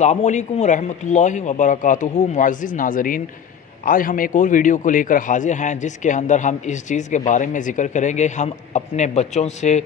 अस्सलामु अलैकुम रहमतुल्लाहि व बरकातुहू। मुअज़्ज़िज़ नाज़रीन, आज हम एक और वीडियो को लेकर हाज़िर हैं जिसके अंदर हम इस चीज़ के बारे में ज़िक्र करेंगे। हम अपने बच्चों से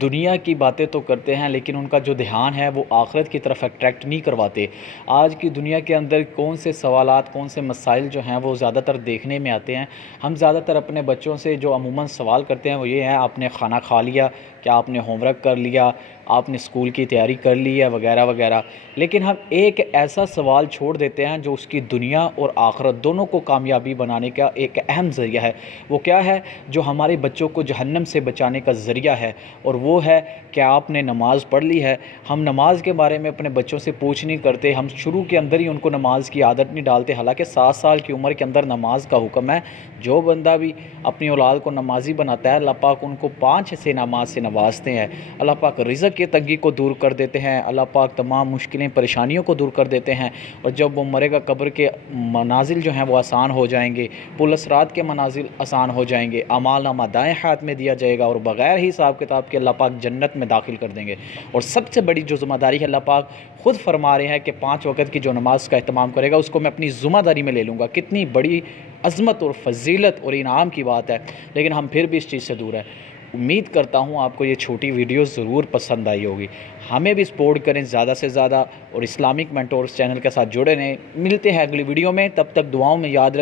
दुनिया की बातें तो करते हैं लेकिन उनका जो ध्यान है वो आखिरत की तरफ अट्रैक्ट नहीं करवाते। आज की दुनिया के अंदर कौन से सवालात, कौन से मसाइल जो हैं वो ज़्यादातर देखने में आते हैं। हम ज़्यादातर अपने बच्चों से जो अमूमन सवाल करते हैं वो ये है, आपने खाना खा लिया, क्या आपने होमवर्क कर लिया, आपने स्कूल की तैयारी कर ली है, वगैरह वगैरह। लेकिन हम एक ऐसा सवाल छोड़ देते हैं जो उसकी दुनिया और आखिरत दोनों को कामयाबी बनाने का एक अहम ज़रिया है। वो क्या है? जो हमारे बच्चों को जहन्नम से बचाने का ज़रिया है, और वो है क्या आपने नमाज़ पढ़ ली है। हम नमाज के बारे में अपने बच्चों से पूछ नहीं करते, हम शुरू के अंदर ही उनको नमाज की आदत नहीं डालते। हालांकि 7 साल की उम्र के अंदर नमाज का हुक्म है। जो बंदा भी अपनी औलाद को नमाजी बनाता है, अल्लाह पाक उनको 5 से नमाज से नवाजते हैं। अल्लाह पाक रिज़्क़ की तंगी को दूर कर देते हैं, अल्लाह पाक तमाम मुश्किलें परेशानियों को दूर कर देते हैं। और जब वो मरेगा कब्र के मनाजिल जो हैं वो आसान हो जाएंगे, पुल सिरात के मनाजिल आसान हो जाएंगे, अमाल नामा दाएँ हाथ में दिया जाएगा और बग़ैर ही हिसाब किताब के अल्लाह पाक जन्नत में दाखिल कर देंगे। और सबसे बड़ी जो ज़िम्मेदारी है, अल्लाह पाक ख़ुद फरमा रहे हैं कि 5 वक़्त की जो नमाज का एहतमाम करेगा उसको मैं अपनी ज़िम्मेदारी में ले लूँगा। कितनी बड़ी अज़मत और फ़ज़ीलत और इनाम की बात है, लेकिन हम फिर भी इस चीज़ से दूर हैं। उम्मीद करता हूँ आपको ये छोटी वीडियो ज़रूर पसंद आई होगी। हमें भी सपोर्ट करें ज़्यादा से ज़्यादा और इस्लामिक मेंटोर्स चैनल के साथ जुड़े रहें। मिलते हैं अगली वीडियो में, तब तक दुआओं में याद रखें।